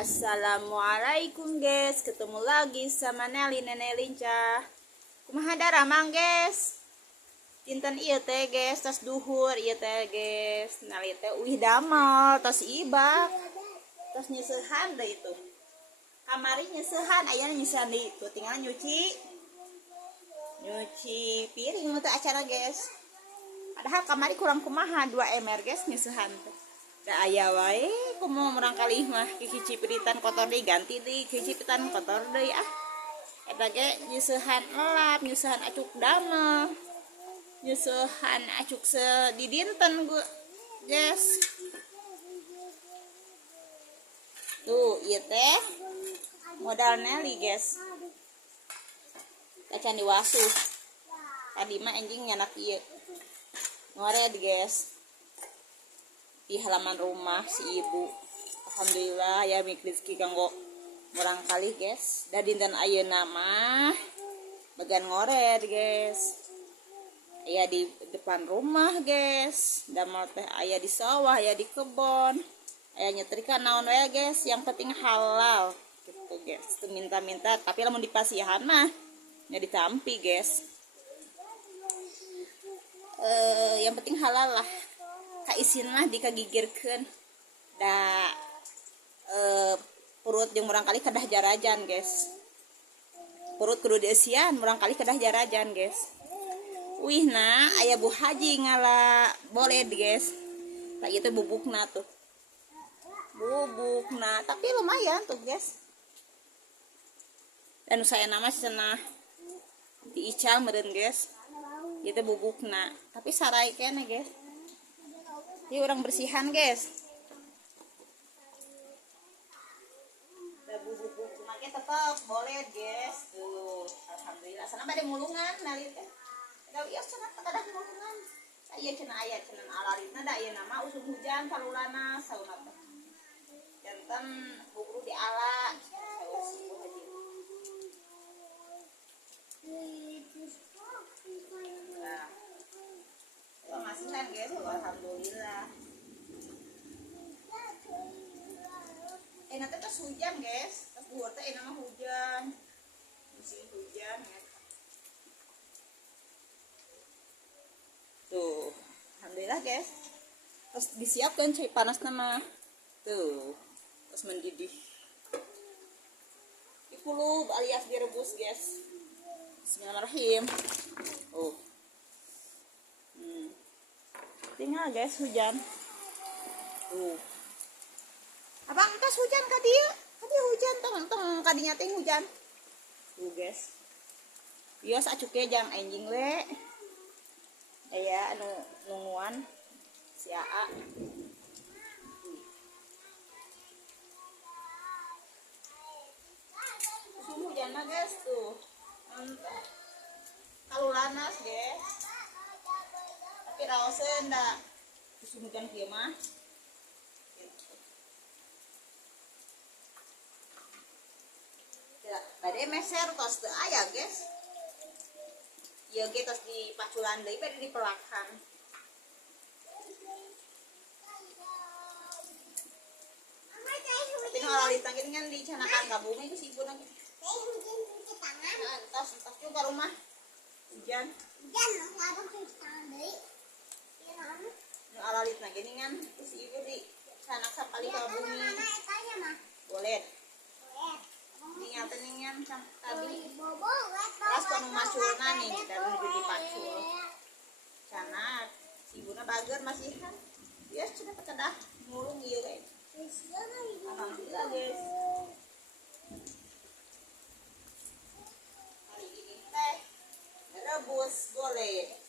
Assalamualaikum guys, ketemu lagi sama Nelly Nenek Lincah. Kumaha daramang guys? Tinten ieu teh guys, tas duhur ieu teh guys. Nelly teh uih damel, tas ibak. Tas nyeusehan deh itu. Kamari nyeusehan, aya nyeusehan deui itu, tinggal nyuci piring teh acara guys. Padahal kamari kurang kumaha 2 ember guys nyeusehan teh. Da aya wae kumaha urang kalih mah kicipitan kotor deui ganti deui kicipitan kotor deui eta ge nyeusehan elap nyeusehan acuk damel nyeusehan acuk di dinten guys. Tuh ieu teh modal Nelly guys, kacan diwasuh tadi mah anjing nyanak ieu ngoret guys di halaman rumah si ibu. Alhamdulillah ya mik rezeki kanggo murang kali guys. Da dinten ayeuna mah bagan ngoret guys. Aya di depan rumah guys. Damel teh aya di sawah, aya di kebon. Aya nyetrika naon wae guys, yang penting halal gitu guys. Teu minta-minta, tapi lamun dipasihan mah nya ditampi guys. Yang penting halal lah. Kaisin mah dikagigirkeun da perut jeung urang kali kedah jarajan guys. Perut kudu dieusian, urang kali kedah jarajan guys. Wihna aya Bu Haji ngala boleh guys. Tah ieu teh bubukna tuh. Bubukna, tapi lumayan tuh guys. Dan saya nama cenah diical meureun guys. Ieu teh bubukna, tapi sarai keneh guys. Ini orang bersihan guys. Bubuk cuma tetap boleh guys. Tuh, alhamdulillah. Sana bade mulungan nali teh. Da ieu cenah kadah mulungan. Aya cenah aya cenah alalitna da ieu nama usum hujan kalulana sauna teh. Janten buburu di ala saus Bu Haji. Nah. Masihan guys, alhamdulillah. Nanti tas hujan guys, tas buat teh nama hujan, musim hujan ya. Tuh, alhamdulillah guys. Terus disiapkan cuy panas nama, tuh, terus mendidih. Dikulub alias direbus guys. Bismillahirrahmanirrahim. Oh. Tinggal guys hujan. Tuh. Abang tas hujan ka dieu? Ka dieu hujan tong kadinya teh hujan. Tuh guys. Ieu sacuke jang anjing we. Aya anu nunguan si Aa. Musim hujanna guys tuh. Mantap. Kalulanas guys. Tapi raoseun da musim hujan kieu mah. Bade meser tos teu aya guys. Ieu ge tos dipaculan deui bade dipelakan. Tapi ngalalita gini kan dicanakan ka bumi geus ibuna ge. Hujan cuci tangan. Entos juga rumah. Hujan. Hujan langsung cuci tangan deui. Nu alalitna gini kan terus ibu di sanak sapali ka bumi. Boleh. Tinggal teningan tadi. Pas kono maculna nih dan udah dipacul. Canak, ibuna bager masihan. Ya sudah kedah ngurung ieu we. Alhamdulillah guys. Hari ini teh rebus boleh.